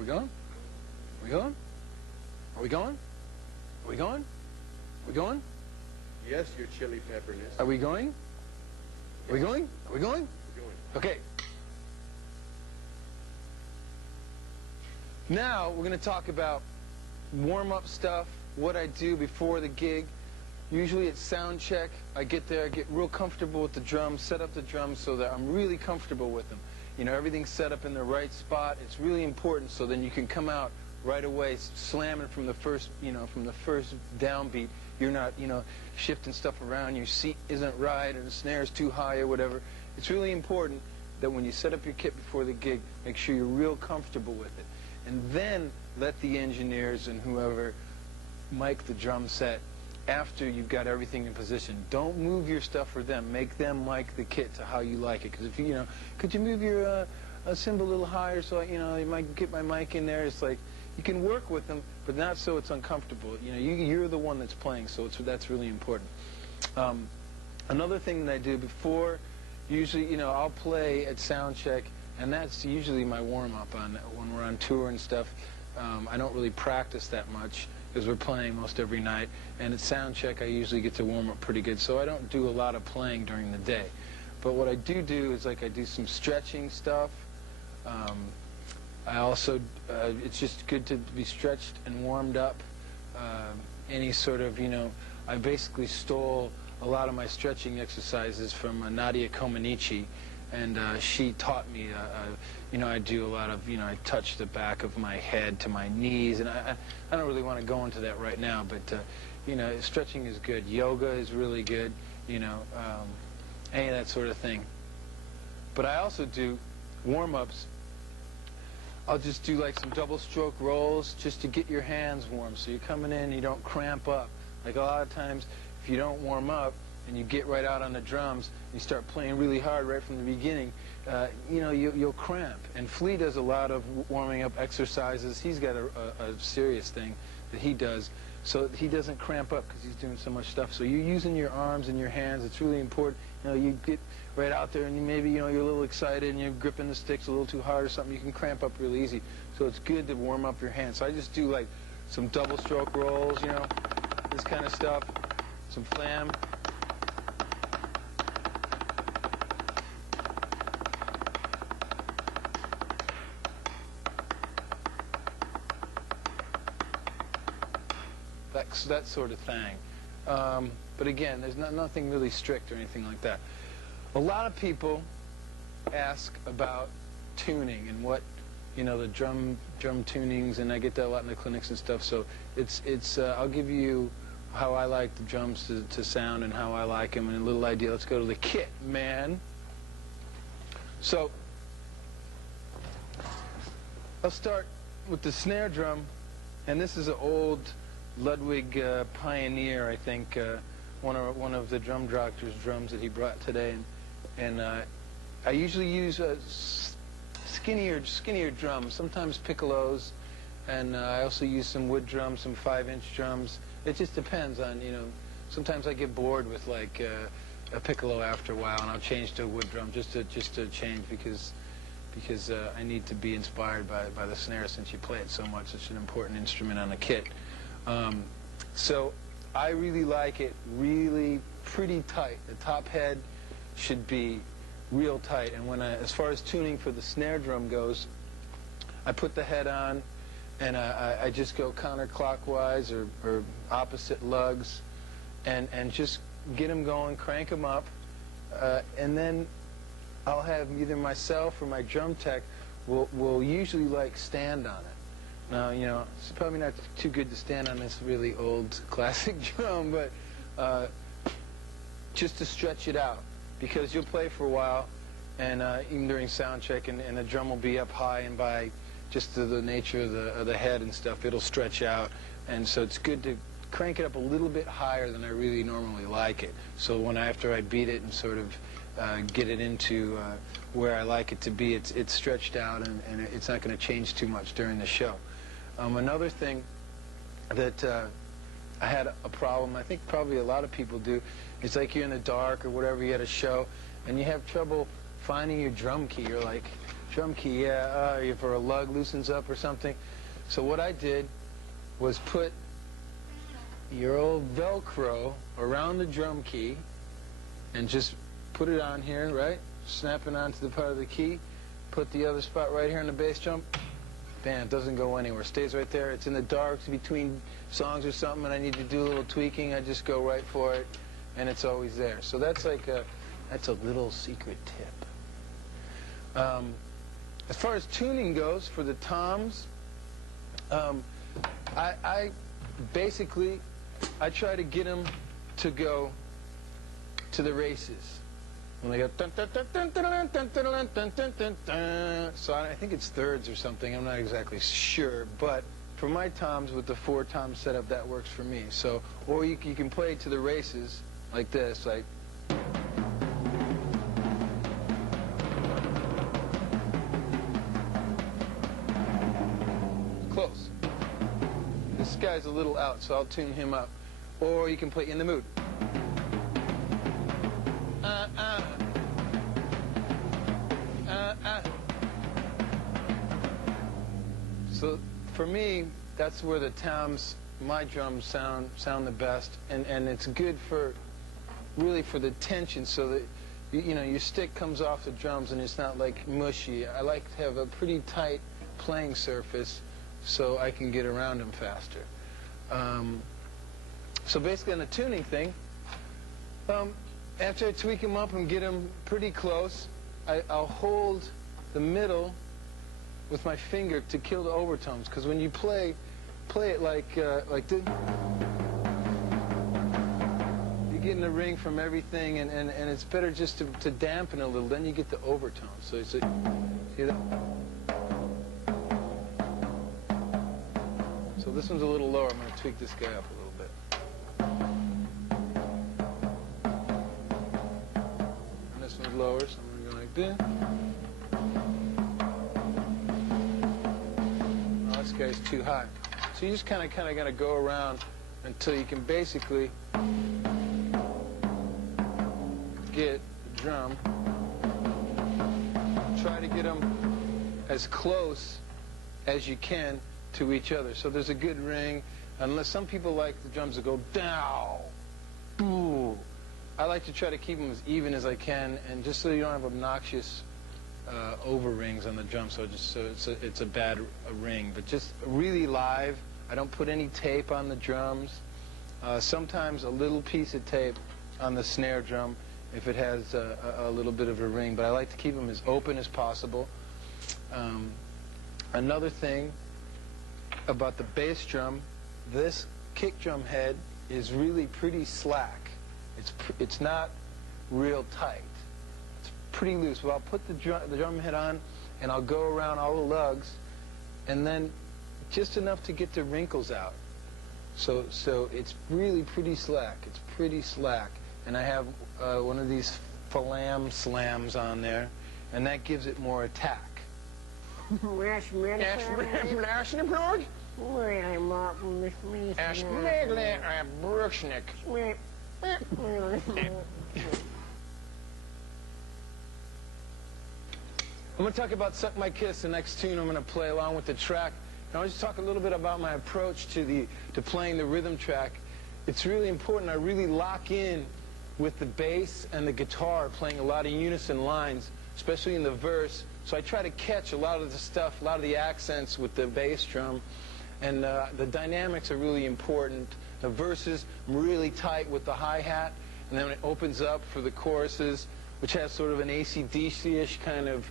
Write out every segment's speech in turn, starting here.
we going? Are we going? Are we going? Are we going? Are we going? Yes, your chili pepperness. Are we going? Are we going? Are we going? We're going. Okay. Now we're going to talk about warm-up stuff, what I do before the gig. Usually it's sound check. I get there, I get real comfortable with the drums, set up the drums so that I'm really comfortable with them. You know, everything's set up in the right spot. It's really important, so then you can come out right away slamming from the first, from the first downbeat. You're not, shifting stuff around. Your seat isn't right, or the snare's too high, or whatever. It's really important that when you set up your kit before the gig, make sure you're real comfortable with it. And then let the engineers and whoever mic the drum set after you've got everything in position. Don't move your stuff for them. Make them mic the kit to how you like it. Because if could you move your cymbal a little higher so you might get my mic in there? It's like you can work with them, but not so it's uncomfortable. You're the one that's playing, so that's really important. Another thing that I do before, usually, I'll play at sound check, and that's usually my warm-up when we're on tour and stuff. I don't really practice that much because we're playing most every night, and at sound check I usually get to warm up pretty good, so I don't do a lot of playing during the day. But what I do is I do some stretching stuff. I also, it's just good to be stretched and warmed up. Any sort of, I basically stole a lot of my stretching exercises from Nadia Comaneci, and she taught me, I do a lot of, I touch the back of my head to my knees, and I don't really want to go into that right now, but, stretching is good. Yoga is really good, any of that sort of thing. But I also do warm-ups. I'll just do like some double stroke rolls just to get your hands warm. So you're coming in, you don't cramp up. Like a lot of times, if you don't warm up and you get right out on the drums and you start playing really hard right from the beginning, you'll cramp. And Flea does a lot of warming up exercises. He's got a serious thing that he does, so he doesn't cramp up because he's doing so much stuff. So you're using your arms and your hands. It's really important. You get right out there and maybe you're a little excited and you're gripping the sticks a little too hard or something. You can cramp up real easy. So it's good to warm up your hands. So I just do like some double stroke rolls, this kind of stuff, some flam. That sort of thing. But again, there's nothing really strict or anything like that. A lot of people ask about tuning and what, the drum tunings, and I get that a lot in the clinics and stuff. So I'll give you how I like the drums to sound and how I like them and a little idea. Let's go to the kit, man. So I'll start with the snare drum, and this is an old Ludwig Pioneer, I think, one of the drum doctor's drums that he brought today, and I usually use skinnier drums, sometimes piccolos, and I also use some wood drums, some 5-inch drums. It just depends on, sometimes I get bored with like a piccolo after a while, and I'll change to a wood drum just to change because I need to be inspired by the snare since you play it so much. It's an important instrument on a kit. So I really like it really pretty tight. The top head should be real tight, and as far as tuning for the snare drum goes, I put the head on and I just go counterclockwise or opposite lugs and just get them going, crank them up, and then I'll have either myself or my drum tech will usually like stand on it. Now, it's probably not too good to stand on this really old classic drum, but just to stretch it out, because you'll play for a while, and even during sound check, and the drum will be up high, and by just the nature of the head and stuff, it'll stretch out, and so it's good to crank it up a little bit higher than I really normally like it. So after I beat it and sort of get it into where I like it to be, it's stretched out, and it's not going to change too much during the show. Another thing that I had a problem, I think probably a lot of people do, it's like you're in the dark or whatever, you at a show, and you have trouble finding your drum key. You're like, Drum key, yeah, if a lug loosens up or something. So what I did was put your old Velcro around the drum key and just put it on here, right? Snap it onto the part of the key. Put the other spot right here on the bass drum. Bam, it doesn't go anywhere. Stays right there. It's in the dark between songs or something and I need to do a little tweaking. I just go right for it and it's always there. So that's like that's a little secret tip. As far as tuning goes for the toms, I basically try to get them to go to the races. When they go dun, dun, dun, dun, dun, dun, dun, dun, dun, dun, dun, dun. So I think it's thirds or something. I'm not exactly sure, but for my toms with the 4-tom setup, that works for me. So, or you can play to the races like this, like. Close. This guy's a little out, so I'll tune him up. Or you can play in the mood. So for me, that's where the toms, my drums sound the best, and it's good for really for the tension, so that you know your stick comes off the drums and it's not like mushy. I like to have a pretty tight playing surface so I can get around them faster. So basically on the tuning thing, after I tweak them up and get them pretty close, I'll hold the middle with my finger to kill the overtones, because when you play it like this, you get in the ring from everything, and it's better just to dampen a little, then you get the overtones. So it's a, see that? So this one's a little lower. I'm going to tweak this guy up a little bit. And this one's lower, so I'm going to go like this. Oh, this guy's too high. So you just kind of got to go around until you can basically get the drum. Try to get them as close as you can to each other. So there's a good ring, unless some people like the drums to go down, boo. I like to try to keep them as even as I can, and just so you don't have obnoxious over rings on the drum, so it's a bad ring. But just really live. I don't put any tape on the drums. Sometimes a little piece of tape on the snare drum if it has a little bit of a ring, but I like to keep them as open as possible. Another thing about the bass drum, this kick drum head is really pretty slack. It's not real tight. It's pretty loose. Well, I'll put the drum head on and I'll go around all the lugs, and then just enough to get the wrinkles out. So it's really pretty slack. It's pretty slack. And I have one of these Falam slams on there, and that gives it more attack. I'm going to talk about Suck My Kiss, the next tune I'm going to play along with the track. And I'll just talk a little bit about my approach to playing the rhythm track. It's really important I really lock in with the bass and the guitar, playing a lot of unison lines, especially in the verse. So I try to catch a lot of the stuff, a lot of the accents with the bass drum. And the dynamics are really important. The verses, I'm really tight with the hi-hat, and then it opens up for the choruses, which has sort of an AC/DC-ish kind of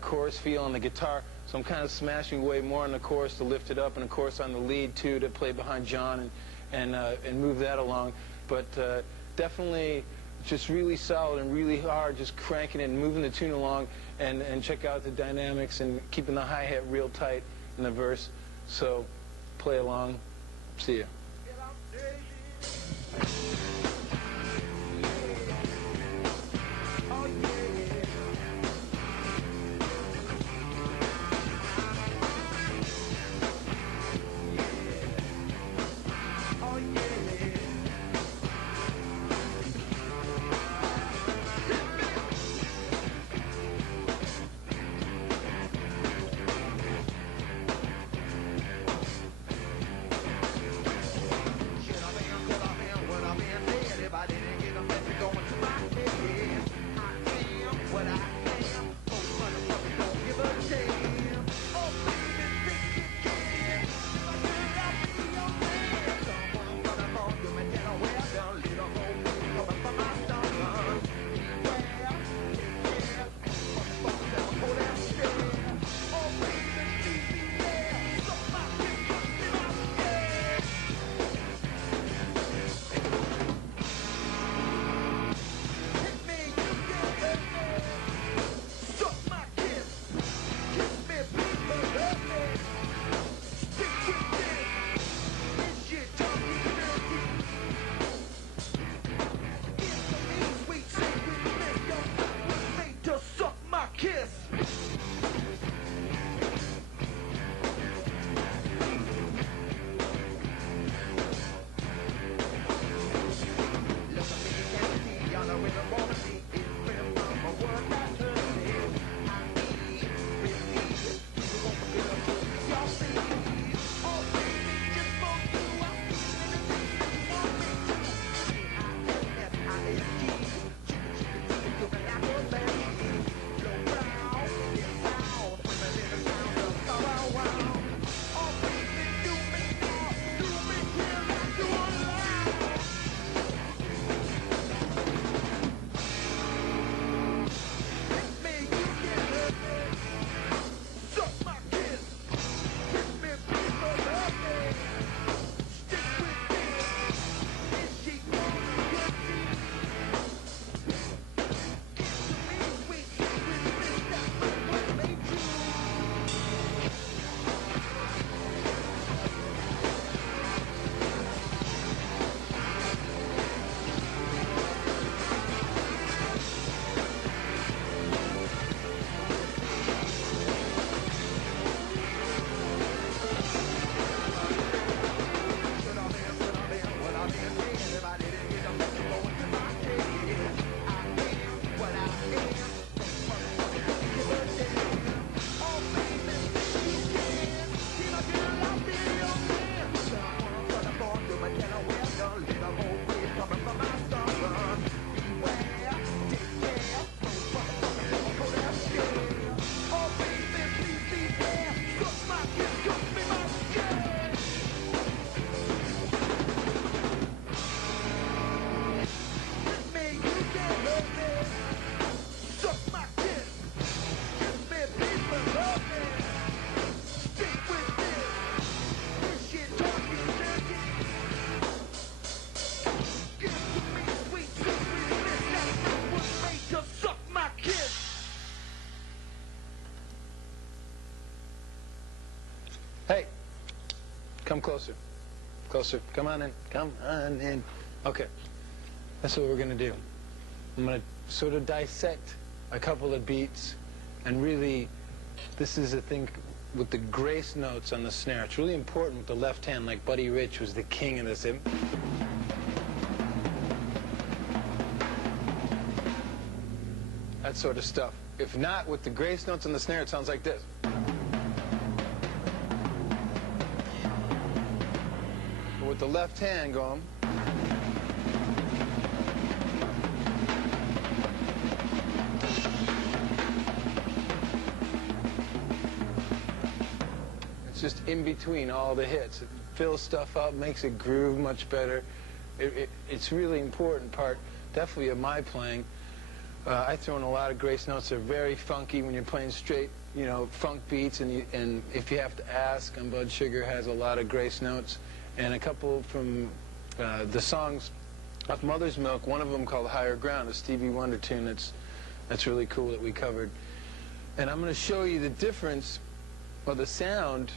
chorus feel on the guitar. So I'm kind of smashing way more on the chorus to lift it up, and of course on the lead too to play behind John and move that along. But definitely just really solid and really hard, just cranking it and moving the tune along, and check out the dynamics and keeping the hi-hat real tight in the verse. So play along. See ya. Hey, come closer. Closer. Come on in. Come on in. Okay. That's what we're going to do. I'm going to sort of dissect a couple of beats, and really, this is a thing with the grace notes on the snare. It's really important with the left hand, like Buddy Rich was the king of this. That sort of stuff. If not, with the grace notes on the snare, it sounds like this. But with the left hand going, it's just in between all the hits. It fills stuff up, makes it groove much better. It's really important part, definitely, of my playing. I throw in a lot of grace notes. They're very funky when you're playing straight, you know, funk beats. And if you have to ask, on Blood Sugar has a lot of grace notes. And a couple from the songs off Mother's Milk, one of them called Higher Ground, a Stevie Wonder tune that's really cool that we covered. And I'm going to show you the difference of the sound